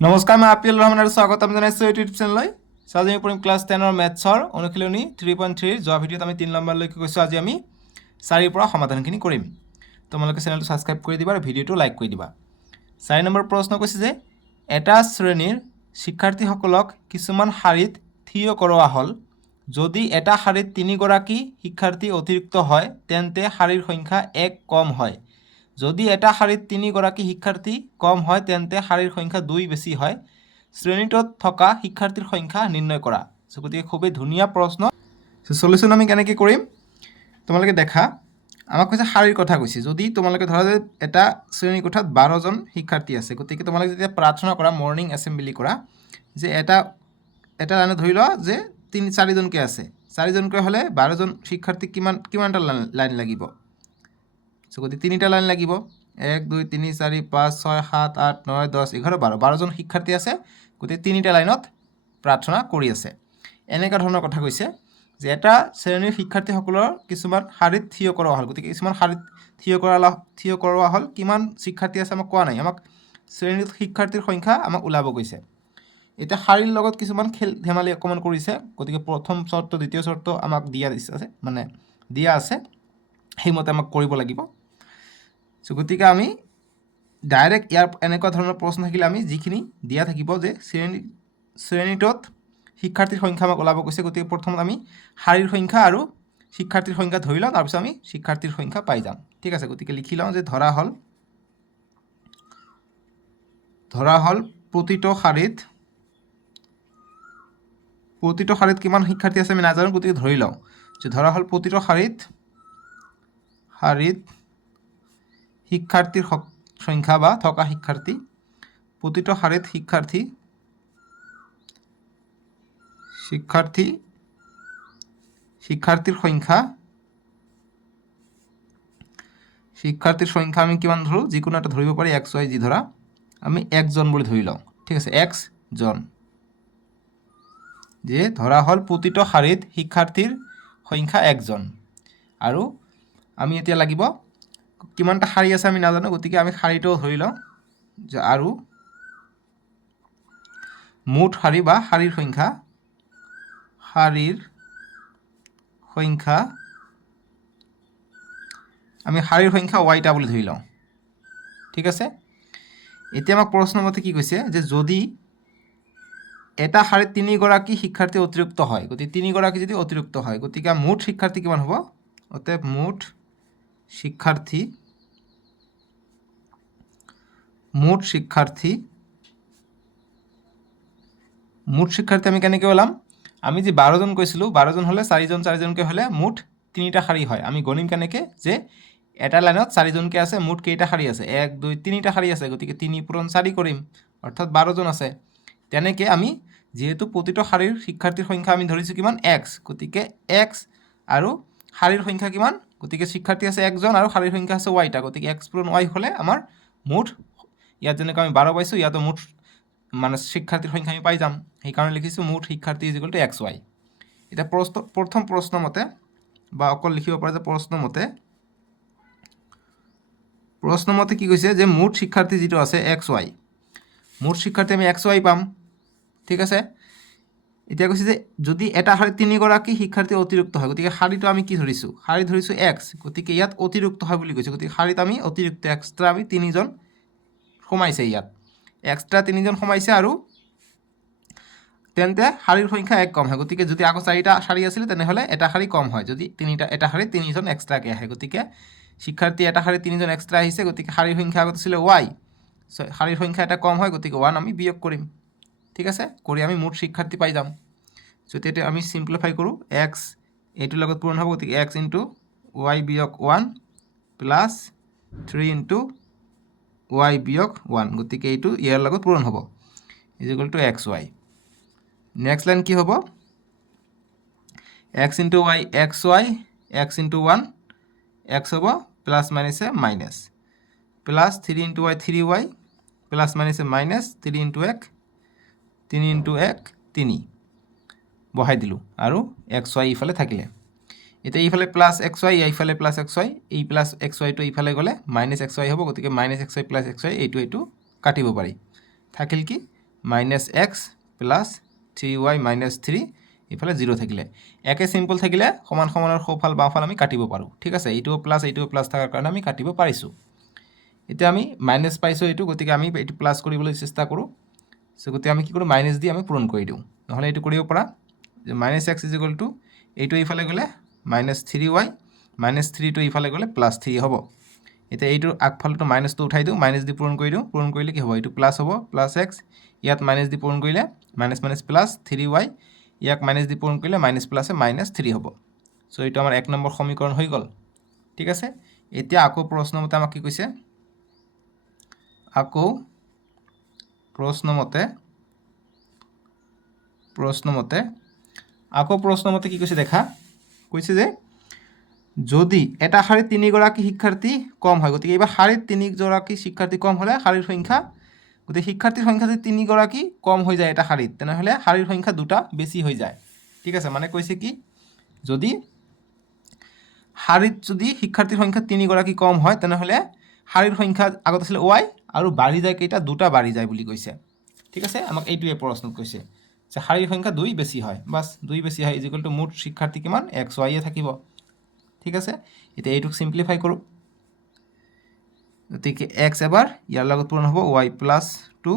নমস্কাৰ, মই আপিল ৰহমান আৰু স্বাগতম জনাইছোঁ ইউটিউব চেনেললৈ। আজি আমি পঢ়িম ক্লাছ 10ৰ মেথছৰ অনুশীলনী 3.3 যোৱা ভিডিঅ'ত আমি 3 নম্বৰলৈকে গৈছোঁ। আজি আমি 4ৰ পৰা সমাধানখিনি কৰিম। তোমালোকে চেনেলটো ছাবস্ক্ৰাইব কৰি দিবা আৰু ভিডিঅ'টো লাইক কৰি দিবা। 4 নম্বৰ প্ৰশ্ন কৈছে যে এটা শ্ৰেণীৰ শিক্ষাৰ্থীসকলক কিছুমান শাৰীত থিয় কৰোৱা হ'ল। যদি এটা শাৰীত 3গৰাকী শিক্ষাৰ্থী অতিৰিক্ত হয় তেন্তে শাৰীৰ সংখ্যা 1 কম হয়। যদি এটা শাৰীত 3গৰাকী শিক্ষাৰ্থী কম হয় তেন্তে শাৰীৰ সংখ্যা 2 বেছি হয়। শ্ৰেণীটোত থকা শিক্ষাৰ্থীৰ সংখ্যা নিৰ্ণয় কৰা। গতিকে খুবেই ধুনীয়া প্ৰশ্ন। সলিউশ্যন আমি কেনেকৈ কৰিম তোমালোকে দেখা। আমাক কৈছে শাৰীৰ কথা কৈছে। যদি তোমালোকে ধৰা যে এটা শ্ৰেণী কোঠাত 12জন শিক্ষাৰ্থী আছে, গতিকে তোমালোকে যেতিয়া প্ৰাৰ্থনা কৰা, মৰ্ণিং এছেম্বলি কৰা, যে এটা লাইনত ধৰি লোৱা যে 4জনকৈ আছে। 4জনকৈ হ'লে 12জন শিক্ষাৰ্থীক কিমানটা লাইন লাগিব? গতিকে 3টা লাইন লাগিব। 1 2 3 4 5 6 7 8 9 10 11 12 12জন শিক্ষাৰ্থী আছে। গতিকে 3টা লাইনত প্ৰাৰ্থনা কৰি আছে। এনেকুৱা ধৰণৰ কথা কৈছে যে এটা শ্ৰেণীৰ শিক্ষাৰ্থীসকলৰ কিছুমান শাৰীত থিয় কৰোৱা হ'ল। গতিকে কিছুমান শাৰীত থিয় কৰোৱা হ'ল। কিমান শিক্ষাৰ্থী আছে আমাক কোৱা নাই। আমাক শ্ৰেণীৰ শিক্ষাৰ্থীৰ সংখ্যা আমাক ওলাব গৈছে। এতিয়া শাৰীৰ লগত কিছুমান খেল ধেমালি অকণমান কৰিছে। গতিকে প্ৰথম চৰ্ত দ্বিতীয় চৰ্ত আমাক দিয়া আছে সেইমতে আমাক কৰিব লাগিব। গতিকে আমি ডাইৰেক্ট ইয়াৰ এনেকুৱা ধৰণৰ প্ৰশ্ন থাকিলে আমি যিখিনি দিয়া থাকিব যে শ্ৰেণীটোত শিক্ষাৰ্থীৰ সংখ্যা আমাক ওলাব কৈছে। গতিকে প্ৰথমত আমি শাৰীৰ সংখ্যা আৰু শিক্ষাৰ্থীৰ সংখ্যা ধৰি লওঁ, তাৰপিছত আমি শিক্ষাৰ্থীৰ সংখ্যা পাই যাম। ঠিক আছে, গতিকে লিখি লওঁ যে ধৰা হ'ল প্ৰতিটো শাৰীত কিমান শিক্ষাৰ্থী আছে আমি নাজানো। গতিকে ধৰি লওঁ যে ধৰা হ'ল প্ৰতিটো শাৰীত শিক্ষাৰ্থীৰ সংখ্যা বা থকা শিক্ষাৰ্থী, প্ৰতিটো শাৰীত শিক্ষাৰ্থীৰ সংখ্যা আমি কিমান ধৰোঁ? যিকোনো এটা ধৰিব পাৰি, x y যি ধৰা। আমি 1জন বুলি ধৰি লওঁ। ঠিক আছে, xজন। যে ধৰা হ'ল প্ৰতিটো শাৰীত শিক্ষাৰ্থীৰ সংখ্যা 1জন। আৰু আমি এতিয়া লাগিব কিমানটা শাৰী আছে আমি নাজানো। গতিকে আমি শাৰীটো ধৰি লওঁ যে আৰু মুঠ শাৰী বা শাৰীৰ সংখ্যা আমি শাৰীৰ সংখ্যা yটা বুলি ধৰি লওঁ। ঠিক আছে, এতিয়া আমাক প্ৰশ্নমতে কি কৈছে যে যদি এটা শাৰীত 3গৰাকী শিক্ষাৰ্থী অতিৰিক্ত হয়, গতিকে 3গৰাকী যদি অতিৰিক্ত হয়, গতিকে মুঠ শিক্ষাৰ্থী কিমান হ'ব? অতএব মুঠ শিক্ষাৰ্থী আমি কেনেকৈ ওলাম? আমি যে 12জন কৈছিলোঁ, 12জন হ'লে 4জনকৈ হ'লে মুঠ 3টা শাৰী হয়। আমি গণিম কেনেকৈ? যে এটা লাইনত 4জনকৈ আছে, মুঠ কেইটা শাৰী আছে? 1 2 3টা শাৰী আছে। গতিকে 3 পূৰণ 4 কৰিম, অৰ্থাৎ 12জন আছে। তেনেকৈ আমি যিহেতু প্ৰতিটো শাৰীৰ শিক্ষাৰ্থীৰ সংখ্যা আমি ধৰিছোঁ কিমান? x। গতিকে x আৰু শাৰীৰ সংখ্যা কিমান? গতিকে শিক্ষাৰ্থী আছে 1জন আৰু শাৰীৰ সংখ্যা আছে yটা। গতিকে x পূৰণ y হ'লে আমাৰ মুঠ, ইয়াত যেনেকৈ আমি 12 পাইছোঁ, ইয়াতো মুঠ শিক্ষাৰ্থীৰ সংখ্যা আমি পাই যাম। সেইকাৰণে লিখিছোঁ মুঠ শিক্ষাৰ্থী = xy। এতিয়া প্ৰথম প্ৰশ্নমতে বা অকল লিখিব পৰা যে প্ৰশ্নমতে কি কৈছে যে মুঠ শিক্ষাৰ্থী যিটো আছে xy, মুঠ শিক্ষাৰ্থী আমি xy পাম। ঠিক আছে, এতিয়া কৈছে যে যদি এটা শাৰীত 3গৰাকী শিক্ষাৰ্থী অতিৰিক্ত হয়, গতিকে শাৰীটো আমি কি ধৰিছোঁ? শাৰী ধৰিছোঁ x। গতিকে ইয়াত অতিৰিক্ত হয় বুলি কৈছে। গতিকে শাৰীত আমি অতিৰিক্ত এক্সট্ৰা আমি 3জন সোমাইছে, ইয়াত এক্সট্ৰা 3জন সোমাইছে। আৰু তেন্তে শাৰীৰ সংখ্যা 1 কম হয়। গতিকে যদি আকৌ 4টা শাৰী আছিলে তেনেহ'লে এটা শাৰী কম হয়, যদি এটা শাৰীত 3জন এক্সট্ৰাকৈ আহে। গতিকে শিক্ষাৰ্থী এটা শাৰীত 3জন এক্সট্ৰা আহিছে। গতিকে শাৰীৰ সংখ্যা আগত আছিলে y, শাৰীৰ সংখ্যা এটা কম হয়। গতিকে 1 আমি বিয়োগ কৰিম। ঠিক আছে, কৰি আমি মুঠ শিক্ষাৰ্থী পাই যাম। যদি এতিয়া আমি চিম্প্লিফাই কৰোঁ, x এইটোৰ লগত পূৰণ হ'ব। গতিকে x × y - 1 প্লাছ 3 × y - 1। গতিকে এইটো ইয়াৰ লগত পূৰণ হ'ব, = xy। নেক্সট লাইন কি হ'ব? x × y xy, x × 1 x হ'ব, প্লাছ মাইনাছে minus, plus 3 × y 3y, plus মাইনাছে মাইনাছ, 3 × 1 3 বহাই দিলোঁ আৰু xy ইফালে থাকিলে। এতিয়া এইফালে প্লাছ xy, এইফালে প্লাছ xy, এই প্লাছ xyটো এইফালে গ'লে মাইনাছ xy হ'ব। গতিকে মাইনাছ xy প্লাছ xy এইটো কাটিব পাৰি। থাকিল কি? Minus x plus 3y minus 3 ইফালে 0 থাকিলে একে চিম্পল থাকিলে সমান সমানৰ সোঁফাল বাওঁফাল আমি কাটিব পাৰোঁ ঠিক আছে এইটো প্লাছ থকাৰ কাৰণে আমি কাটিব পাৰিছোঁ এতিয়া আমি মাইনাছ পাইছোঁ এইটো গতিকে আমি এইটো প্লাছ কৰিবলৈ চেষ্টা কৰোঁ সো গতিকে আমি কি কৰোঁ মাইনাছ দি আমি পূৰণ কৰি দিওঁ নহ'লে এইটো কৰিব পৰা যে minus x is equal two এইটো ইফালে গ'লে মাইনাছ 3y মাইনাছ 3টো ইফালে গ'লে প্লাছ 3 হ'ব এতিয়া এইটোৰ আগফালটো মাইনাছটো উঠাই দিওঁ মাইনাছ দি পূৰণ কৰি দিওঁ পূৰণ কৰিলে কি হ'ব এইটো প্লাছ হ'ব প্লাছ এক্স ইয়াত মাইনাছ দি পূৰণ কৰিলে মাইনাছ মাইনাছ প্লাছ 3y ইয়াক মাইনাছ দি পূৰণ কৰিলে মাইনাছ প্লাছে মাইনাছ 3 হ'ব সো এইটো আমাৰ 1 নম্বৰ সমীকৰণ হৈ গ'ল ঠিক আছে এতিয়া আকৌ প্ৰশ্নমতে আমাক কি কৈছে আকৌ প্ৰশ্নমতে কি কৈছে দেখা কৈছে যে যদি এটা শাৰীত 3 গৰাকী শিক্ষাৰ্থী কম হয় গতিকে এইবাৰ শাৰীত 3 গৰাকী শিক্ষাৰ্থী কম হ'লে শাৰীৰ সংখ্যা গতিকে শিক্ষাৰ্থীৰ সংখ্যা যদি 3 গৰাকী কম হৈ যায় এটা শাৰীত তেনেহ'লে শাৰীৰ সংখ্যা দুটা বেছি হৈ যায় ঠিক আছে মানে কৈছে কি যদি শাৰীত যদি শিক্ষাৰ্থীৰ সংখ্যা 3 গৰাকী কম হয় তেনেহ'লে শাৰীৰ সংখ্যা আগত আছিল y আৰু বাঢ়ি যায় কেইটা দুটা বাঢ়ি যায় বুলি কৈছে ঠিক আছে আমাক এইটোৱে প্ৰশ্নত কৈছে যে শাৰীৰ সংখ্যা 2 বেছি হয় বাস 2 বেছি হয় ইজ ইকুৱেল টু মুঠ শিক্ষাৰ্থী কিমান x y এ থাকিব ঠিক আছে এতিয়া এইটোক সিম্পলিফাই কৰোঁ গতিকে x এবাৰ ইয়াৰ লগত পূৰণ হ'ব y প্লাছ 2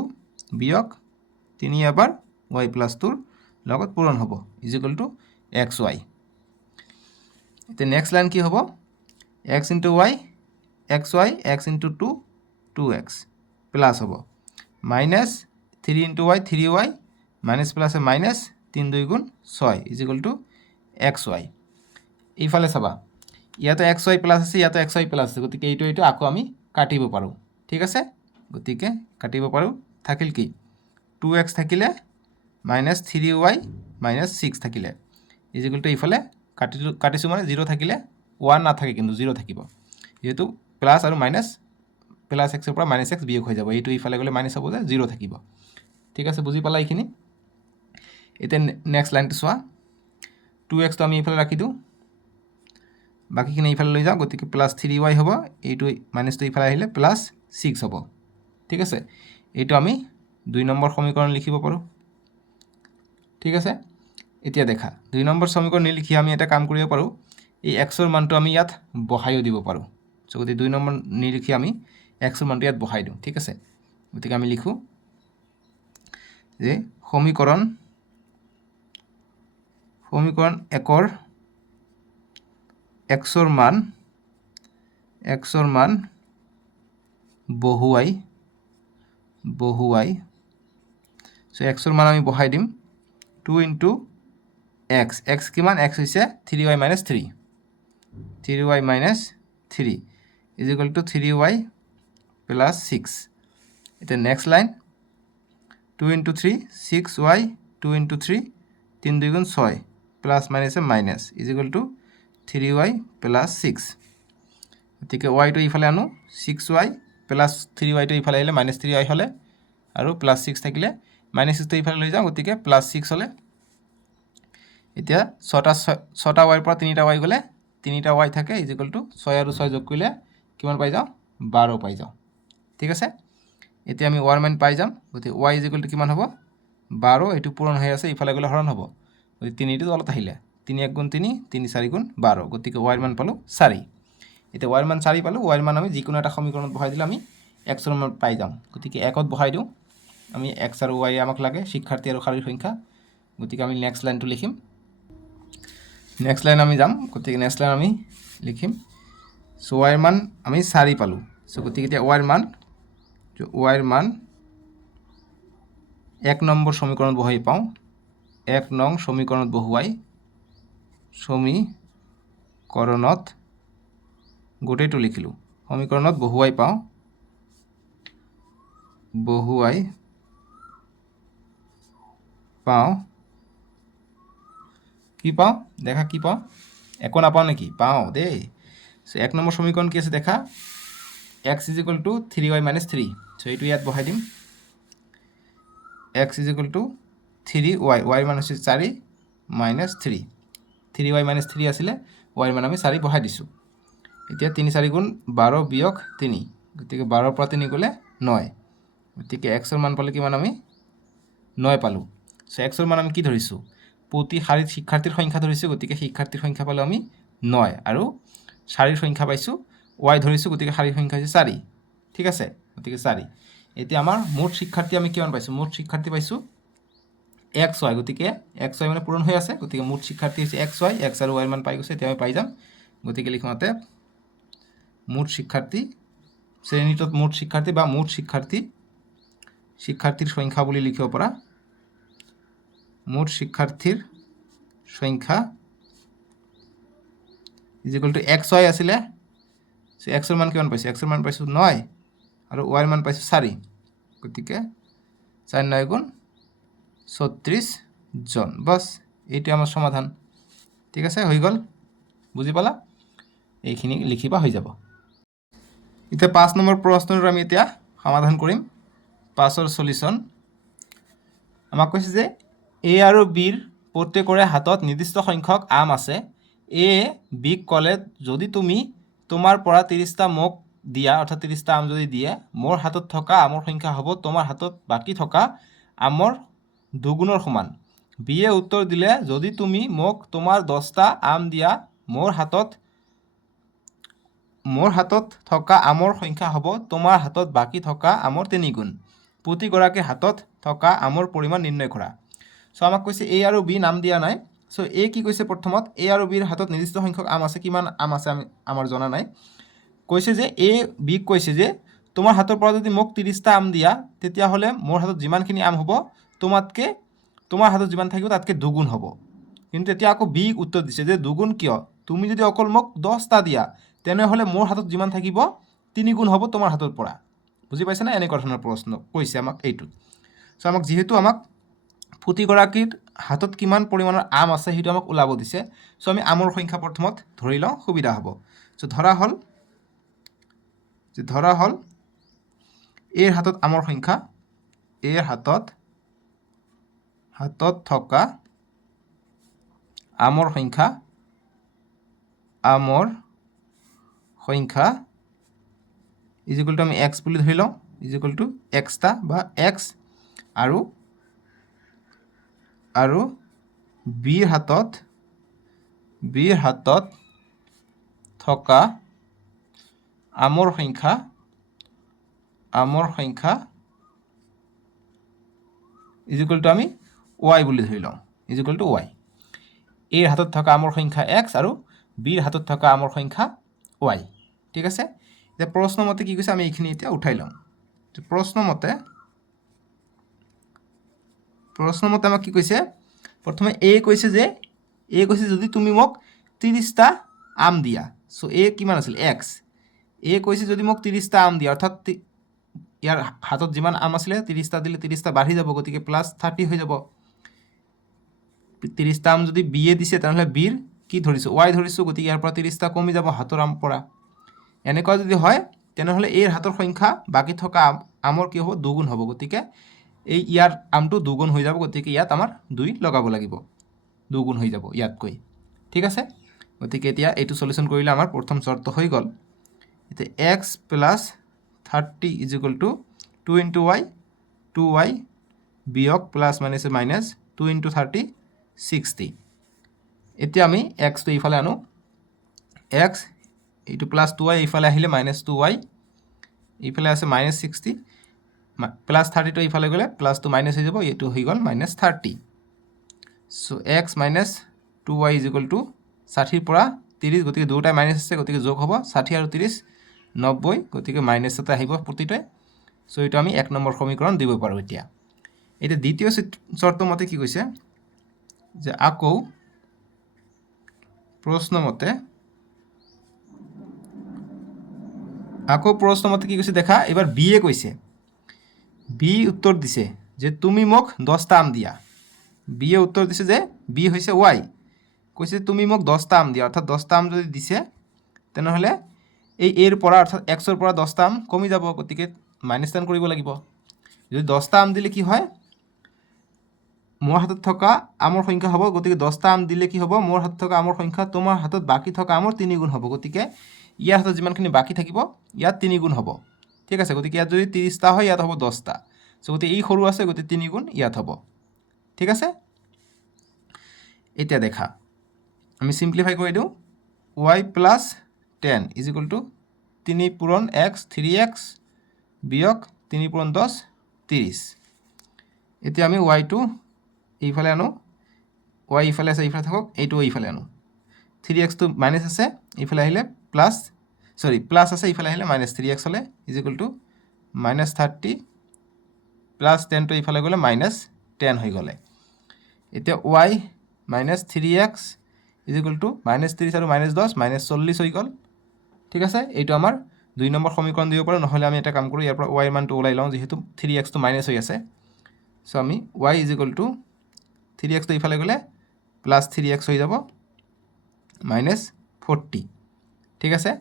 বিয়োগ 3 এবাৰ y প্লাছ 2ৰ লগত পূৰণ হ'ব ইজ ইকুৱেল টু xy এতিয়া নেক্সট লাইন কি হ'ব x into y xy x into 2 2x plus হ'ব minus 3 into y 3y minus প্লাছে মাইনাছ 3 2 গুণ 6 ইজ ইকুৱেল টু xy এইফালে চাবা ইয়াতে xy প্লাছ আছে ইয়াতে xy প্লাছ আছে গতিকে এইটো আকৌ আমি কাটিব পাৰোঁ ঠিক আছে গতিকে কাটিব পাৰোঁ থাকিল কি 2x থাকিলে মাইনাছ 3y মাইনাছ 6 থাকিলে ইজ ইকুৱেল টু এইফালে কাটিছোঁ মানে 0 থাকিলে 1 নাথাকে কিন্তু 0 থাকিব যেহেতু প্লাছ আৰু মাইনাছ প্লাছ এক্সৰ পৰা মাইনাছ এক্স বিয়োগ হৈ যাব এইটো ইফালে গ'লে মাইনাছ হ'ব যে 0 থাকিব ঠিক আছে বুজি পালা এইখিনি এতিয়া নেক্সট লাইনটো চোৱা 2xটো আমি এইফালে ৰাখি দিওঁ বাকীখিনি এইফালে লৈ যাওঁ গতিকে প্লাছ 3y হ'ব এইটো মাইনাছটো এইফালে আহিলে প্লাছ 6 হ'ব ঠিক আছে এইটো আমি 2 নম্বৰ সমীকৰণ লিখিব পাৰোঁ ঠিক আছে এতিয়া দেখা 2 নম্বৰ সমীকৰণ নিলিখি আমি এটা কাম কৰিব পাৰোঁ এই xৰ মানটো আমি ইয়াত বহাইও দিব পাৰোঁ সো গতিকে 2 নম্বৰ নিলিখি আমি xৰ মানটো ইয়াত বহাই দিওঁ ঠিক আছে গতিকে আমি লিখোঁ যে সমীকৰণ 1ৰ xৰ মান বহুৱাই সো xৰ মান আমি বহাই দিম 2 ইনটু x কিমান x হৈছে 3y minus 3y minus 3 is equal to 3y plus 6 এতিয়া next line 2 into 3 6y 2 into 3 3 2 গুণ 6 প্লাছ মাইনাছে minus is equal to 3y plus 6 গতিকে ৱাইটো ইফালে আনো 6y প্লাছ 3yটো ইফালে আহিলে মাইনাছ 3y হ'লে আৰু প্লাছ 6 থাকিলে মাইনাছ 6টো ইফালে লৈ যাওঁ গতিকে প্লাছ 6 হ'লে এতিয়া 6টা ৱাইৰ পৰা 3টা ৱাই গ'লে 3টা ৱাই থাকে ইজ ইকুৱেল টু 6 আৰু 6 যোগ কৰিলে কিমান পাই যাওঁ 12 পাই যাওঁ ঠিক আছে এতিয়া আমি ৱাই মান পাই যাম গতিকে ৱাই ইজ ইকুৱেল টু কিমান হ'ব 12 এইটো পূৰণ হৈ আছে ইফালে গ'লে হৰণ হ'ব গতিকে 3টো তলত আহিলে 3 1 গুণ 3 3 4 গুণ 12 গতিকে ৱাইৰ মান পালোঁ 4 এতিয়া ৱাইৰ মান 4 পালোঁ ৱাইৰ মান আমি যিকোনো এটা সমীকৰণত বহাই দিলে আমি xৰ মান পাই যাম গতিকে 1ত বহাই দিওঁ আমি x আৰু y আমাক লাগে শিক্ষাৰ্থী আৰু শাৰীৰ সংখ্যা গতিকে আমি নেক্সট লাইনটো লিখিম নেক্সট লাইন আমি যাম গতিকে নেক্সট লাইন আমি লিখিম সো ৱাইৰ মান আমি 4 পালোঁ সো গতিকে এতিয়া ৱাইৰ মান 1 নম্বৰ সমীকৰণত বহাই পাওঁ 1 নং সমীকৰণত বহুৱাই সমীকৰণত গোটেইটো লিখিলোঁ সমীকৰণত বহুৱাই পাওঁ কি পাওঁ দেখা কি পাওঁ একো নাপাওঁ নেকি পাওঁ দেই সো 1 নম্বৰ সমীকৰণ কি আছে দেখা x is equal to 3y minus 3 so এইটো ইয়াত বহাই দিম x is equal to 3y y মান হৈছে 4 মাইনাছ 3y মাইনাছ 3 আছিলে y মান আমি 4 বহাই দিছোঁ এতিয়া 3 4 গুণ 12 বিয়োগ 3 গতিকে 12 পৰা 3 গ'লে 9 গতিকে xৰ মান পালে কিমান আমি 9 পালোঁ। চ' এক্সৰ মান আমি কি ধৰিছোঁ প্ৰতি শাৰীত শিক্ষাৰ্থীৰ সংখ্যা ধৰিছোঁ, গতিকে শিক্ষাৰ্থীৰ সংখ্যা পালোঁ আমি 9 আৰু শাৰীৰ সংখ্যা পাইছোঁ y ধৰিছোঁ, গতিকে শাৰীৰ সংখ্যা হৈছে 4। ঠিক আছে, গতিকে 4। এতিয়া আমাৰ মুঠ শিক্ষাৰ্থী আমি কিমান পাইছোঁ, মুঠ শিক্ষাৰ্থী পাইছোঁ xy, গতিকে xy মানে পূৰণ হৈ আছে, গতিকে মুঠ শিক্ষাৰ্থী হৈছে xy, x আৰু y মান পাই গৈছে, এতিয়া আমি পাই যাম। গতিকে লিখোঁতে মুঠ শিক্ষাৰ্থী শ্ৰেণীটোত মুঠ শিক্ষাৰ্থী বা মুঠ শিক্ষাৰ্থীৰ সংখ্যা বুলি লিখিব পৰা মুঠ শিক্ষাৰ্থীৰ সংখ্যা ইজিকুৱেল টু xy আছিলে। এক্সৰ মান কিমান পাইছোঁ, এক্সৰ মান পাইছোঁ 9 আৰু ৱাইৰ মান পাইছোঁ 4, গতিকে 4 9 গুণ 36 জন। বাছ এইটো আমাৰ সমাধান। ঠিক আছে, হৈ গ'ল, বুজি পালা? এইখিনি লিখিবা, হৈ যাব। এতিয়া 5 নম্বৰ প্ৰশ্নটো আমি এতিয়া সমাধান কৰিম। 5ৰ সলিউশ্যন আমাক কৈছে যে এ আৰু বিৰ প্ৰত্যেকৰে হাতত নিৰ্দিষ্ট সংখ্যক আম আছে। এ বিক ক'লে যদি তুমি তোমাৰ পৰা 30টা মোক দিয়া, অৰ্থাৎ 30টা আম যদি দিয়ে, মোৰ হাতত থকা আমৰ সংখ্যা হ'ব তোমাৰ হাতত বাকী থকা আমৰ দুগুণৰ সমান। বিয়ে উত্তৰ দিলে যদি তুমি মোক তোমাৰ 10টা আম দিয়া, মোৰ হাতত থকা আমৰ সংখ্যা হ'ব তোমাৰ হাতত বাকী থকা আমৰ 3 গুণ। প্ৰতিগৰাকীৰ হাতত থকা আমৰ পৰিমাণ নিৰ্ণয় কৰা। চ' আমাক কৈছে এ আৰু বি নাম দিয়া নাই। চ' এ কি কৈছে, প্ৰথমত এ আৰু বিৰ হাতত নিৰ্দিষ্ট সংখ্যক আম আছে। কিমান আম আছে আমাৰ জনা নাই। কৈছে যে এ বিক কৈছে যে তোমাৰ হাতৰ পৰা যদি মোক 30টা আম দিয়া, তেতিয়াহ'লে মোৰ হাতত যিমানখিনি আম হ'ব তোমাৰ হাতত যিমান থাকিব তাতকৈ দুগুণ হ'ব। কিন্তু এতিয়া আকৌ বিক উত্তৰ দিছে যে দুগুণ কিয়, তুমি যদি অকল মোক 10টা দিয়া তেনেহ'লে মোৰ হাতত যিমান থাকিব 3 গুণ হ'ব তোমাৰ হাতৰ পৰা। বুজি পাইছেনে? এনেকুৱা ধৰণৰ প্ৰশ্ন কৈছে আমাক এইটোত। চ' আমাক যিহেতু প্ৰতিগৰাকীৰ হাতত কিমান পৰিমাণৰ আম আছে সেইটো আমাক ওলাব দিছে। চ' আমি আমৰ সংখ্যা প্ৰথমত ধৰি লওঁ, সুবিধা হ'ব। চ' ধৰা হ'ল এৰ হাতত আমৰ সংখ্যা, এৰ হাতত থকা আমৰ সংখ্যা ইজিকুৱেল টু আমি এক্স বুলি ধৰি লওঁ, ইজিকুৱেল টু এক্সটা বা এক্স আৰু বিৰ হাতত থকা আমৰ সংখ্যা ইজিকুৱেল টু আমি ৱাই বুলি ধৰি লওঁ, ইজিকুৱেল টু ৱাই। এৰ হাতত থকা আমৰ সংখ্যা এক্স আৰু বিৰ হাতত থকা আমৰ সংখ্যা ৱাই। ঠিক আছে, এতিয়া প্ৰশ্নমতে কি কৈছে আমি এইখিনি এতিয়া উঠাই লওঁ। প্ৰশ্নমতে আমাক কি কৈছে, প্ৰথমে এ কৈছে যদি তুমি মোক 30টা আম দিয়া। চ' এ কিমান আছিল, এক্স। এ কৈছে যদি মোক 30টা আম দিয়া, অৰ্থাৎ ইয়াৰ হাতত যিমান আম আছিলে 30টা দিলে 30টা বাঢ়ি যাব, গতিকে +30 হৈ যাব। 30টা আম যদি বিয়ে দিছে তেনেহ'লে বিৰ কি ধৰিছোঁ, ৱাই ধৰিছোঁ, গতিকে ইয়াৰ পৰা 30টা কমি যাব হাতৰ আম পৰা। এনেকুৱা যদি হয় তেনেহ'লে এৰ হাতৰ সংখ্যা বাকী থকা আমৰ কি হ'ব, দুগুণ হ'ব। গতিকে ইয়াৰ আমটো দুগুণ হৈ যাব, গতিকে ইয়াত আমাৰ 2 লগাব লাগিব, দুগুণ হৈ যাব ইয়াতকৈ। ঠিক আছে, গতিকে এতিয়া এইটো সলিউশ্যন কৰিলে আমাৰ প্ৰথম চৰ্ত হৈ গ'ল। এতিয়া x plus 30 equal to 2 × y, 2y বিয়োগ প্লাছ মাইনাছ মাইনাছ 2 × 30 60। এতিয়া আমি এক্সটো এইফালে আনো, এক্স এইটো প্লাছ 2y এইফালে আহিলে মাইনাছ 2y, এইফালে আছে মাইনাছ 60, প্লাছ 30টো এইফালে গ'লে প্লাছটো মাইনাছ হৈ যাব, এইটো হৈ গ'ল minus 30। So' x minus 2y is equal to 60ৰ পৰা 30, গতিকে দুয়োটাই মাইনাছ আছে, গতিকে যোগ হ'ব 60 আৰু 30 90, গতিকে মাইনাছ এটা আহিব প্ৰতিটোৱে। চ' এইটো আমি 1 নম্বৰ সমীকৰণ দিব পাৰোঁ। এতিয়া দ্বিতীয় চৰ্ত মতে কি কৈছে যে আকৌ প্ৰশ্নমতে কি কৈছে দেখা, এবাৰ বিয়ে কৈছে, বি উত্তৰ দিছে যে তুমি মোক 10টা আম দিয়া। বিয়ে উত্তৰ দিছে যে বি হৈছে ৱাই, কৈছে তুমি মোক 10টা আম দিয়া, অৰ্থাৎ 10টা আম যদি দিছে তেনেহ'লে এই এৰ পৰা অৰ্থাৎ এক্সৰ পৰা 10টা আম কমি যাব, গতিকে -10 কৰিব লাগিব। যদি 10টা আম দিলে কি হয়, মোৰ হাতত থকা আমৰ সংখ্যা হ'ব, গতিকে 10টা আম দিলে কি হ'ব, মোৰ হাতত থকা আমৰ সংখ্যা তোমাৰ হাতত বাকী থকা আমৰ 3 গুণ হ'ব, গতিকে ইয়াৰ হাতত যিমানখিনি বাকী থাকিব ইয়াত 3 গুণ হ'ব। ঠিক আছে, গতিকে ইয়াত যদি 30টা হয় ইয়াত হ'ব 10টা। সো গতি এই সৰু আছে গতি 3 গুণ ইয়াত হ'ব ঠিক আছে এতিয়া দেখা আমি সিম্পলিফাই কৰি দিওঁ y plus 10 is equal two 3 পূৰণ x 3x বিয়োগ 3 পূৰণ 10 30 এতিয়া আমি y টো এইফালে আনো y ইফালে আছে ইফালে থাকক এইটো এইফালে আনো 3x টো মাইনাস আছে ইফালে আহিলে প্লাস সরি প্লাস আছে ইফালে আহিলে মাইনাস 3x হলে is equal two minus 30 plus 10 টো ইফালে গলে মাইনাস 10 হৈ গলে এতিয়া y minus 3x is equal two minus 30 আৰু মাইনাস 10 মাইনাস 40 হৈ গল ঠিক আছে এইটো আমাৰ 2 নম্বৰ সমীকৰণ দিব পাৰো নহলে আমি এটা কাম কৰো ইয়াৰ পৰা y ৰ মানটো ওলাই লওঁ যেহেতু 3x টো মাইনাস হৈ আছে সো আমি y is equal two 3x টো ইফালে গলে প্লাস 3x হৈ যাব মাইনাস 40 ঠিক আছে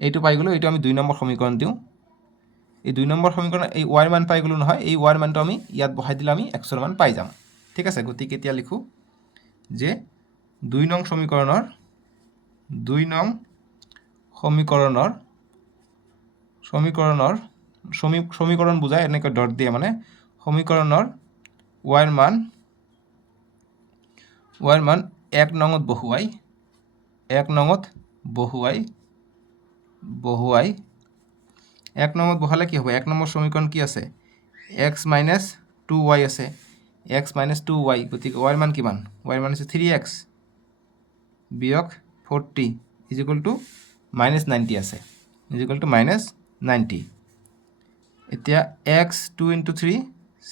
এইটো পাই গলো এইটো আমি 2 নম্বৰ সমীকৰণ দিওঁ এই 2 নম্বৰ সমীকৰণ এই y ৰ মান পাই গলো নহয় এই y ৰ মানটো আমি ইয়াত বহাই দিলে আমি x ৰ মান পাই যাম ঠিক আছে গতিকে এতিয়া লিখো যে 2 নং সমীকৰণৰ সমীকৰণ বুজায় এনেকৈ ডট দিয়ে মানে সমীকৰণৰ y ৰ মান 1 নঙত বহুৱাই 1 নঙত বহুৱাই 1 নঙত বহালে কি হ'ব 1 নম্বৰ সমীকৰণ কি আছে x - 2y আছে x - 2y গতিকে y ৰ মান কিমান y ৰ মান আছে 3x বিয়োগ 40 ইজ ইকুৱেল টু -90 আছে ইজ ইকুৱেল টু -90 এতিয়া x 2 * 3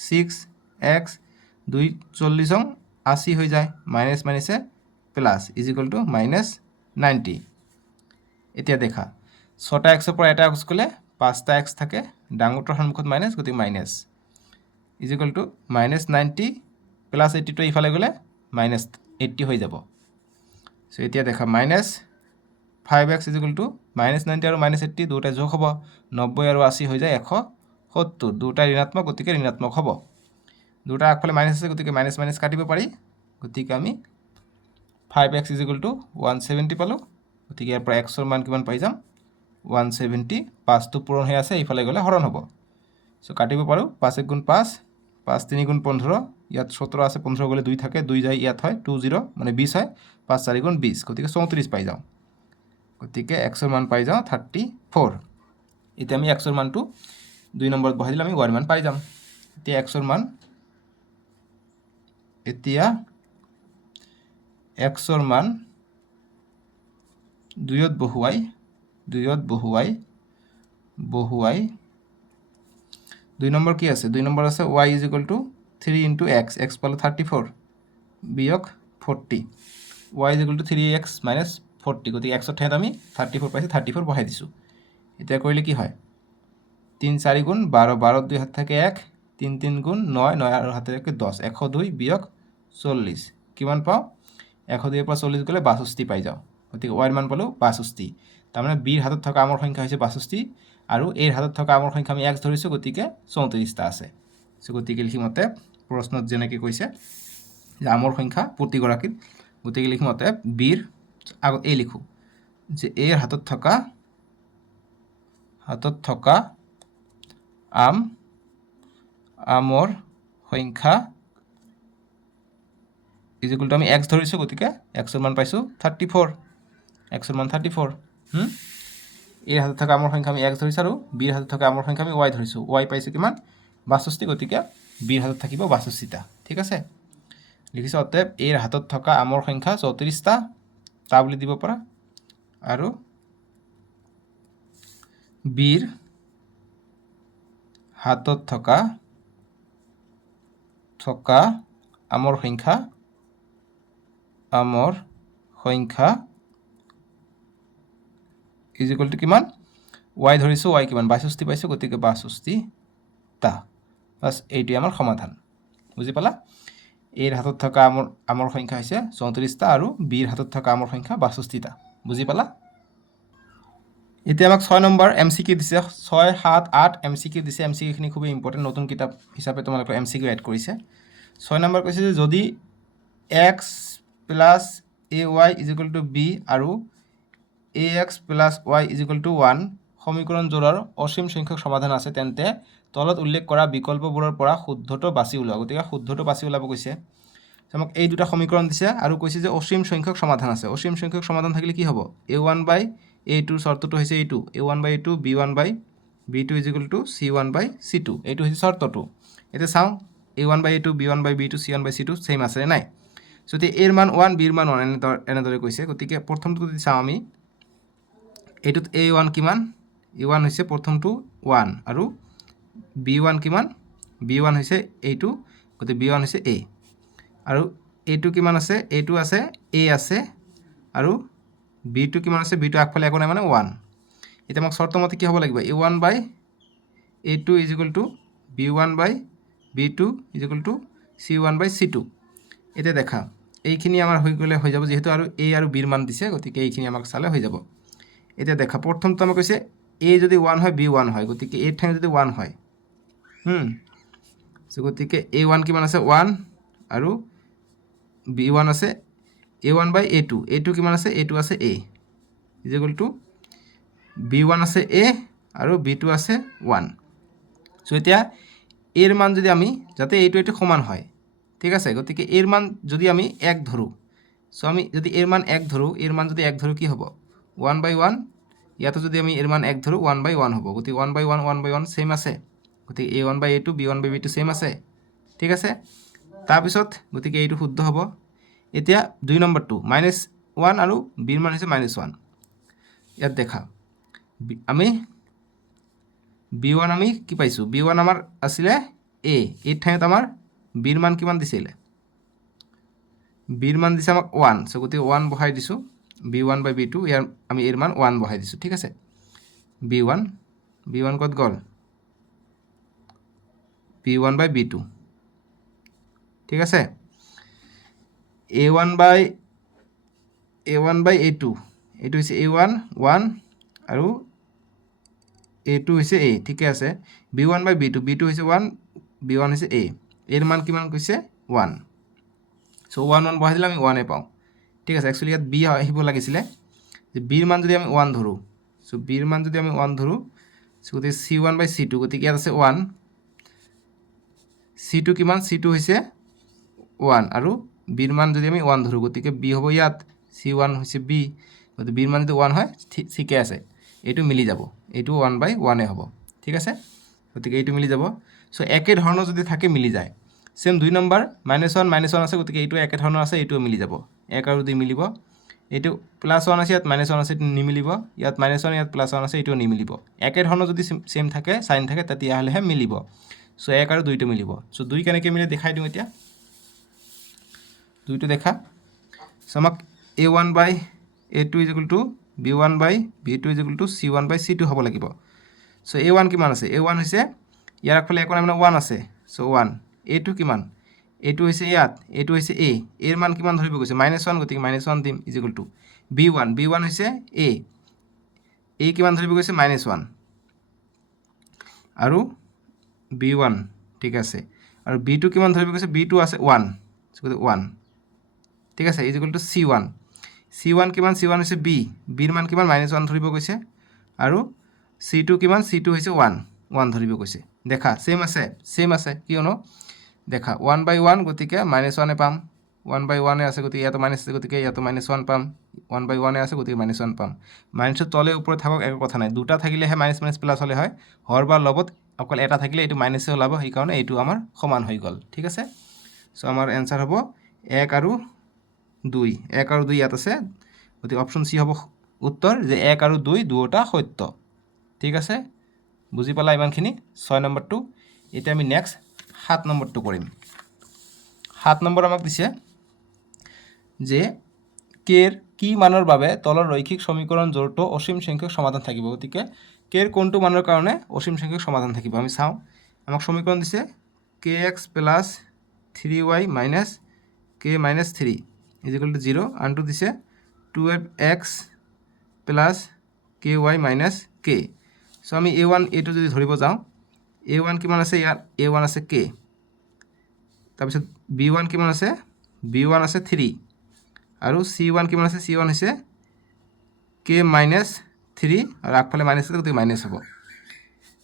6x 2 40 80 হৈ যায় মাইনাস মাইনাসে প্লাস ইজ ইকুৱেল টু -90 এতিয়া দেখা 6টা x ৰ পৰা এটা x গলে 5টা x থাকে ডাঙৰটোৰ সন্মুখত মাইনাস গতি minus is equal two -90 plus 82 ইফালে গলে -80 হৈ যাব সো এতিয়া দেখা -5x ইজ ইকুৱেল টু -90 আৰু -80 দুটা যোগ হ'ব 90 আৰু 80 হৈ যায় 170 দুটা ঋণাত্মক গতিকে ঋণাত্মক হ'ব দুটা আগফালে মাইনাস আছে গতিকে মাইনাস মাইনাস কাটিব পাৰি গতিকে আমি 5x ইজ ইকুৱেল টু 170 পালো গতিকে ইয়াৰ পৰা x ৰ মান কিমান পাই যাম 170 5 টো পূৰণ হৈ আছে ইফালে গলে হৰণ হ'ব সো কাটিব পাৰো 5 * 1 = 5 5 * 3 = 15 ইয়াত 17 আছে 15 গলে 2 থাকে 2 যায় ইয়াত হয় 20 মানে 20 হয় 5 * 4 = 20 গতিকে 34 পাই যাওঁ গতিকে x ৰ মান পাই যাওঁ 34 এতিয়া আমি x ৰ মানটো 2 নম্বৰত বহাই দিলে আমি y ৰ মান পাই যাম এতিয়া x ৰ মান এতিয়া x ৰ মান 2ত বহুৱাই 2 নম্বৰ কি আছে 2 নম্বৰ আছে y = 3 * x x পালো 34 বিয়োগ 40 y = 3x - 40 গতিকে x ৰ ঠাইত আমি 34 পাইছে 34 বহাই দিছো এতিয়া কৰিলে কি হয় 3 * 4 = 12 12 2 হাত থাকে 1 3 3 * 9 9 আৰু হাতে থাকে 10 102 বিয়োগ 40 কিমান পাও 102 ৰ পৰা 40 গলে 62 পাই যাও গতিকে y ৰ মান পালো 62 তাৰ মানে b ৰ হাতত থকা আমৰ সংখ্যা হৈছে 62 আৰু a ৰ হাতত থকা আমৰ সংখ্যা আমি x ধৰিছো গতিকে 34 টা আছে সো গতিকে লিখিমতে প্ৰশ্নত যেনেকৈ কৈছে যে আমৰ সংখ্যা প্ৰতি গৰাকীত গতিকে লিখিমতে b ৰ আগত a লিখো যে a ৰ হাতত থকা আমৰ সংখ্যা ইজ ইকুৱেল টু আমি x ধৰিছো গতিকে x ৰ মান পাইছো 34 x ৰ মান 34 a ৰ হাতত থকা আমৰ সংখ্যা আমি x ধৰিছো আৰু b ৰ হাতত থকা আমৰ সংখ্যা আমি y ধৰিছো y পাইছে কিমান 62 গতিকে b ৰ হাতত থাকিব 62 টা ঠিক আছে লিখিছো অতএব a ৰ হাতত থকা আমৰ সংখ্যা 34 টা বুলি দিব পাৰা আৰু b ৰ হাতত থকা আমৰ সংখ্যা ইজ ইকুৱেল টু কিমান y ধৰিছো y কিমান 62 পাইছো গতিকে 62 টা বাস এইটো আমাৰ সমাধান বুজি পালা a ৰ হাতত থকা আমৰ সংখ্যা হৈছে 34 টা আৰু b ৰ হাতত থকা আমৰ সংখ্যা 62 টা বুজি পালা এতিয়া আমাক 6 নম্বৰ এমসিকিউ দিছে 6 7 8 এমসিকিউ দিছে এমসিকিউ খিনি খুব ইম্পৰ্টেন্ট নতুন কিতাপ হিচাপে তোমালোকৰ এমসিকিউ এড কৰিছে 6 নম্বৰ কৈছে যে যদি x plus ay is equal to b আৰু ax plus y is equal to 1 সমীকৰণ জোড়ৰ অসীম সংখ্যক সমাধান আছে তেন্তে তলত উল্লেখ কৰা বিকল্পবোৰৰ পৰা শুদ্ধটো বাছি ওলোৱা গতিকে শুদ্ধটো বাছি ওলাব কৈছে আমাক এই দুটা সমীকৰণ দিছে আৰু কৈছে যে অসীম সংখ্যক সমাধান আছে অসীম সংখ্যক সমাধান থাকিলে কি হ'ব a1/a2 চৰ্তটো হৈছে এইটো a1/a2 b1/b2 = c1/c2 এইটো হৈছে চৰ্তটো এতিয়া চাওঁ a1/a2 b1/b2 c1/c2 সেম আছে নাই যদি এৰ মান 1 বিৰ মান 1 এনেদৰে কৈছে গতিকে প্ৰথমটো যদি চাওঁ আমি এইটোত a1 কিমান a1 হৈছে প্ৰথমটো 1 আৰু b1 কিমান b1 হৈছে এইটো গতিকে b1 হৈছে a আৰু a2 কিমান আছে a2 আছে a আছে আৰু b2 কিমান আছে b2 আগফালে একো নাই মানে 1 এতিয়া আমাক শৰ্তমতে কি হ'ব লাগিব a1/a2 = b1/b2 = c1/c2 এতিয়া দেখা এইখিনি আমাৰ হৈ গ'লে হৈ যাব যেহেতু আৰু a আৰু b ৰ মান দিছে গতিকে এইখিনি আমাক চালে হৈ যাব এতিয়া দেখা প্ৰথমটো আমাক কৈছে a যদি 1 হয় b 1 হয় গতিকে a ঠাইত যদি 1 হয় গতিকে a1 কিমান আছে 1 আৰু b1 আছে a1/a2 a2 কিমান আছে a2 আছে a = b1 আছে a আৰু b2 আছে 1 সো এতিয়া এর মান যদি আমি যাতে এইটো সমান হয় ঠিক আছে গতিকে এর মান যদি আমি 1 ধৰো সো আমি যদি এৰ মান 1 ধৰো এৰ মান যদি 1 ধৰো কি হ'ব 1/1 ইয়াতো যদি আমি এৰ মান 1 ধৰো 1/1 হ'ব গতিকে 1/1 1/1 সেম আছে গতিকে a1/a2 b1/b2 সেম আছে ঠিক আছে তাৰপিছত গতিকে এইটো শুদ্ধ হ'ব এতিয়া 2 নম্বৰটো -1 আৰু b ৰ মান হৈছে -1 ইয়াত দেখা আমি b1 আমি কি পাইছো b1 আমাৰ আছিলে a এই ঠাইত আমাৰ b ৰ মান কিমান দিছিলে b ৰ মান দিছে আমাক 1 সো গতিকে 1 বহাই দিছো b1/b2 ইয়াৰ আমি এর মান 1 বহাই দিছো ঠিক আছে b1 কত গল b1/b2 ঠিক আছে a1/a2 এইটো হৈছে a1 1 আৰু a2 হৈছে a ঠিক আছে b1/b2 b2 হৈছে 1 b1 হৈছে a এর মান কিমান কৈছে 1 সো 1 1 বহাই দিলে আমি 1 এ পাওঁ ঠিক আছে एक्चुअली ইয়াত b আহিব লাগিছিলে যে b ৰ মান যদি আমি 1 ধৰো সো b ৰ মান যদি আমি 1 ধৰো সো গতিকে c1/c2 গতিকে ইয়াত আছে 1 c2 কিমান c2 হৈছে 1 আৰু b ৰ মান যদি আমি 1 ধৰো গতিকে b হ'ব ইয়াত c1 হৈছে b গতিকে b ৰ মান যদি 1 হয় ঠিকই আছে এইটো মিলি যাব এইটো 1/1 এ হ'ব ঠিক আছে গতিকে এইটো মিলি যাব সো একে ধৰণৰ যদি থাকে মিলি যায় সেম 2 নম্বৰ -1 আছে গতিকে এইটো একে ধৰণৰ আছে এইটো মিলি যাব 1 আৰু 2 মিলিব এইটো +1 আছে ইয়াত -1 আছে নিমিলিব ইয়াত -1 ইয়াত +1 আছে এইটো নিমিলিব একে ধৰণৰ যদি সেম থাকে সাইন থাকে তেতিয়া হলেহে মিলিব সো 1 আৰু 2 টো মিলিব সো 2 কেনেকৈ মিলে দেখাই দিওঁ এতিয়া 2 টো দেখা সো আমাক a1/a2 = b1/b2 = c1/c2 হ'ব লাগিব সো a1 কিমান আছে a1 হৈছে ইয়াৰ আগফালে একো নাই মানে 1 আছে সো 1 a2 কিমান a2 হৈছে ইয়াত a2 হৈছে a এর মান কিমান ধৰিব গৈছে -1 গতিকে -1 দিম b1 হৈছে a কিমান ধৰিব গৈছে -1 আৰু b1 ঠিক আছে আৰু b2 কিমান ধৰিব গৈছে b2 আছে 1 গতিকে 1 ঠিক আছে c1 কিমান c1 হৈছে b ৰ মান কিমান -1 ধৰিব গৈছে আৰু c2 কিমান c2 হৈছে 1 ধৰিব গৈছে দেখা সেম আছে কিয়নো দেখা 1/1 গতিকে -1 এ পাম 1/1 এ আছে গতিকে ইয়াতো মাইনাস আছে গতিকে ইয়াতো -1 পাম 1/1 এ আছে গতিকে -1 পাম মাইনাসৰ তলে ওপৰত থাকক একো কথা নাই দুটা থাকিলেহে মাইনাস প্লাস হলে হয় হৰ বা লবত অকল এটা থাকিলে এইটো মাইনাসে ওলাব সেই কাৰণে এইটো আমাৰ সমান হৈ গল ঠিক আছে সো আমাৰ आंसर হ'ব 1 আৰু 2 ইয়াত আছে গতিকে অপচন সি হ'ব উত্তৰ যে 1 আৰু 2 দুয়োটা সত্য ঠিক আছে বুজি পালা ইমানখিনি 6 নম্বৰটো এতিয়া আমি নেক্সট 7 নম্বৰটো কৰিম 7 নম্বৰ আমাক দিছে যে কেৰ কি মানৰ বাবে তলৰ ৰৈখিক সমীকৰণ জোৰটো অসীম সংখ্যক সমাধান থাকিব গতিকে কেৰ কোনটো মানৰ কাৰণে অসীম সংখ্যক সমাধান থাকিব আমি চাওঁ আমাক সমীকৰণ দিছে kx + 3y - k - 3 = 0 আনটো দিছে 12x + ky - k সো আমি a1 a2 যদি ধৰিব যাওঁ a1 কিমান আছে ইয়াত a1 আছে k তাৰপিছত b1 কিমান আছে b1 আছে 3 আৰু c1 কিমান আছে c1 হৈছে k - 3 আৰু আগফালে মাইনাস আছে গতিকে মাইনাস হ'ব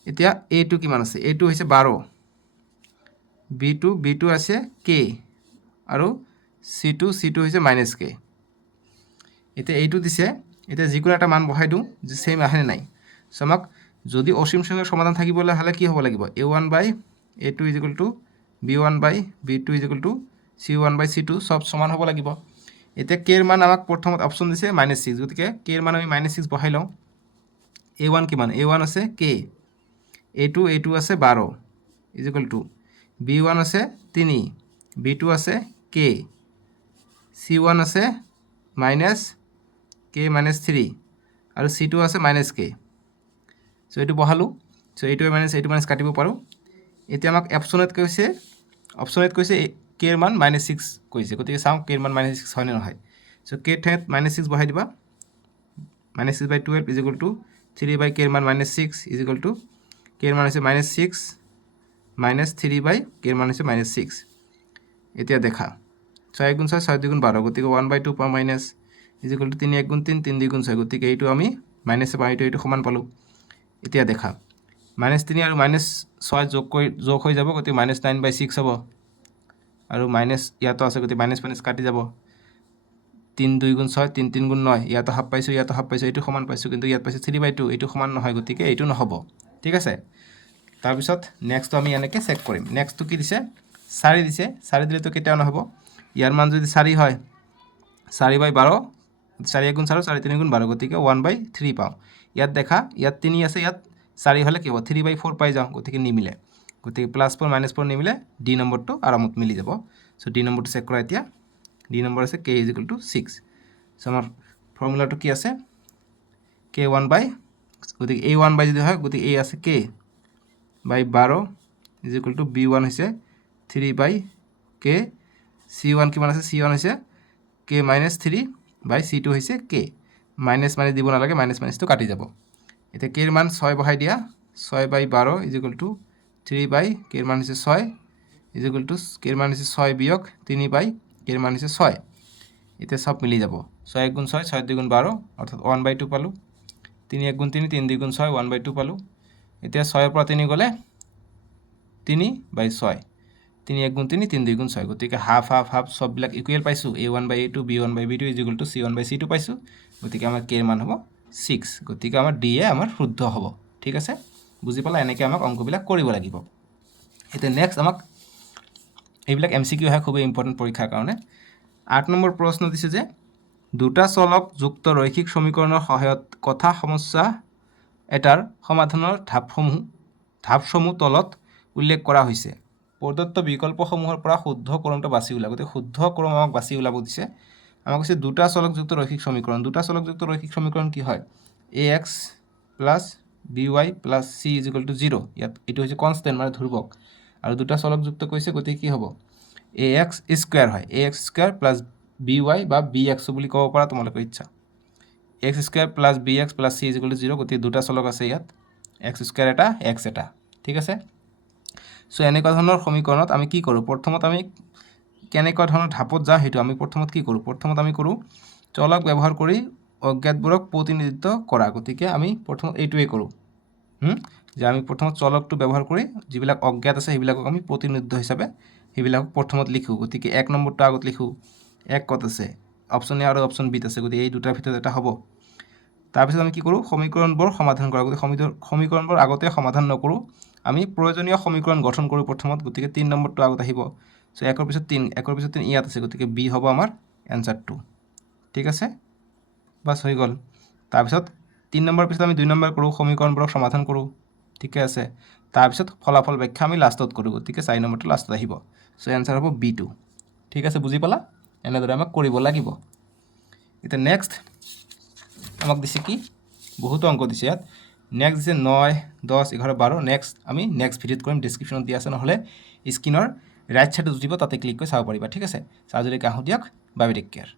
এতিয়া a2 কিমান আছে a2 হৈছে 12 b2 আছে k আৰু c2 হৈছে -k এতিয়া এইটো দিছে এতিয়া যিকোনো এটা মান বহাই দিওঁ যে সেম আহে নাই সো আমাক যদি অসীম সংখ্যক সমাধান থাকিবলৈ হলে কি হ'ব লাগিব a1/a2 b1/b2 c1/c2 সব সমান হ'ব লাগিব এতিয়া k এর মান আমাক প্ৰথমত অপচন দিছে -6 গতিকে k এর মান আমি -6 বহাই লওঁ a1 কিমান a1 আছে k a2 আছে 12 b1 আছে 3 b2 আছে k c1 আছে -k -3 আৰু c2 আছে -k সো এইটো বহালো সো এইটো মাইনাস কাটিব পাৰো এতিয়া আমাক অপচনত কৈছে k এর মান -6 কৈছে গতিকে চাও k এর মান -6 হয় না নহয় সো k এর ঠাইত -6 বহাই দিবা -6/12 3/k এর মান -6 k এর মান হৈছে -6 3/k এর মান হৈছে -6 এতিয়া দেখা 6 × 6 6 × 12 গতিকে 1/2 পাম মাইনাস = 3 1 × 3 3 2 × 6 গতিকে এইটো আমি মাইনাসে পাই এইটো সমান পালো এতিয়া দেখা -3 আৰু -6 যোগ হৈ যাব গতিকে -9/6 হ'ব আৰু মাইনাস ইয়াতো আছে গতিকে মাইনাস কাটি যাব 3 2 × 6 3 3 × 9 ইয়াতো হাফ পাইছো এইটো সমান পাইছো কিন্তু ইয়াত পাইছো 3/2 এইটো সমান নহয় গতিকে এইটো নহব ঠিক আছে তাৰ পিছত নেক্সট আমি এনেকৈ চেক কৰিম নেক্সটটো কি দিছে 4 দিছে 4 দিলে তো কেতিয়াও নহব ইয়াৰ মান যদি 4 হয় 4/12 4 1 × 4 4 3 × 12 গতিকে 1/3 পাও ইয়াত দেখা ইয়াত 3 আছে ইয়াত 4 হলে কি হ'ব 3/4 পাই যাও গতিকে নিমিলে গতিকে +4 -4 নিমিলে ডি নম্বৰটো আৰামত মিলি যাব সো ডি নম্বৰটো চেক কৰা এতিয়া ডি নম্বৰ আছে k = 6 সো আমাৰ ফৰ্মুলাটো কি আছে k1 বাই গতিকে a1 বাই যদি হয় গতিকে a আছে k বাই 12 = b1 হৈছে 3/k c1 কিমান আছে c1 হৈছে k - 3 বাই c2 হৈছে k মাইনাস মানে দিব নালাগে মাইনাস তো কাটি যাব এতিয়া k এর মান 6 বহাই দিয়া 6/12 = 3/k এর মান হৈছে 6 k এর মান হৈছে 6 বিয়োগ 3/k এর মান হৈছে 6 এতিয়া সব মিলি যাব 6 1 × 6 6 2 × 12 অর্থাৎ 1/2 পালো 3 1 × 3 3 2 × 6 1/2 পালো এতিয়া 6 এর পৰা 3 গলে 3/6 3 1 × 3 3 2 × 6 গতিকে হাফ হাফ হাফ সববিলাক ইকুয়াল পাইছো a1/a2 b1/b2 = c1/c2 পাইছো গতিকে আমাৰ k এৰ মান হ'ব 6 গতিকে আমাৰ d এ আমাৰ শুদ্ধ হ'ব ঠিক আছে বুজি পালা এনেকৈ আমাক অঙ্কবিলাক কৰিব লাগিব এতিয়া নেক্সট আমাক এইবিলাক এমসিকিউ হয় খুব ইম্পৰ্টেন্ট পৰীক্ষাৰ কাৰণে 8 নম্বৰ প্ৰশ্ন দিছে যে দুটা চলক যুক্ত ৰৈখিক সমীকৰণৰ সহায়ত কথা সমস্যা এটাৰ সমাধানৰ ধাপসমূহ তলত উল্লেখ কৰা হৈছে প্ৰদত্ত বিকল্পসমূহৰ পৰা শুদ্ধ ক্ৰমটো বাছি উলিয়াব গতিকে শুদ্ধ ক্ৰম আমাক বাছি উলিয়াব দিছে আমাক কৈছে দুটা চলকযুক্ত ৰৈখিক সমীকৰণ কি হয় ax + by + c = 0 ইয়াত এটো হৈছে কনস্ট্যান্ট মানে ধ্ৰুবক আৰু দুটা চলকযুক্ত কৈছে গতিকে কি হ'ব ax² হয় ax² + by বা bx বুলি ক'ব পাৰা তোমালোকৰ ইচ্ছা x² + bx + c = 0 গতিকে দুটা চলক আছে ইয়াত x² এটা x এটা ঠিক আছে সো এনেকুৱা ধৰণৰ সমীকৰণত আমি কি কৰো প্ৰথমত আমি কেনেকুৱা ধৰণৰ ধাপত যা হেতু আমি প্ৰথমত কি কৰো প্ৰথমত আমি কৰো চলক ব্যৱহাৰ কৰি অজ্ঞাতবোৰক প্ৰতিনিধিত্ব কৰা গতিকে আমি প্ৰথমত এইটোৱে কৰো যে আমি প্ৰথমত চলকটো ব্যৱহাৰ কৰি যিবিলাক অজ্ঞাত আছে সেইবিলাকক আমি প্ৰতিনিধিত্ব হিচাপে সেইবিলাকক প্ৰথমত লিখো গতিকে 1 নম্বৰটো আগত লিখো 1 কত আছে অপচন এ আৰু অপচন বি আছে গতিকে এই দুটাৰ ভিতৰত এটা হ'ব তাৰপিছত আমি কি কৰো সমীকৰণবোৰ সমাধান কৰা গতিকে সমীকৰণবোৰ আগতে সমাধান নকৰো আমি প্ৰয়োজনীয় সমীকৰণ গঠন কৰো প্ৰথমত গতিকে 3 নম্বৰটো আগত আহিব সো 1 ৰ পিছত 3 ইয়াত আছে গতিকে বি হ'ব আমাৰ এনসাৰটো ঠিক আছে বাস হৈ গল তাৰপিছত 3 নম্বৰ পিছত আমি 2 নম্বৰ কৰো সমীকৰণবোৰক সমাধান কৰো ঠিক আছে তাৰপিছত ফলাফল ব্যাখ্যা আমি লাষ্টত কৰো গতিকে 4 নম্বৰটো লাষ্টত আহিব সো এনসাৰ হ'ব B2 ঠিক আছে বুজি পালা এনেদৰে আমাক কৰিব লাগিব এটা নেক্সট আমাক দিছে কি বহুত অঙ্ক দিছে ইয়াত নেক্সট দিছে 9 10 11 12 নেক্সট আমি নেক্সট ভিডিওত কৰিম ডেসক্ৰিপশনত দিয়া আছে নহলে স্ক্ৰিনৰ ৰাইট সাইডত দিব তাতে ক্লিক কৰি চাব পাৰিবা ঠিক আছে সাজুৰিকা আহো দিয়ক বাই টেক কেয়াৰ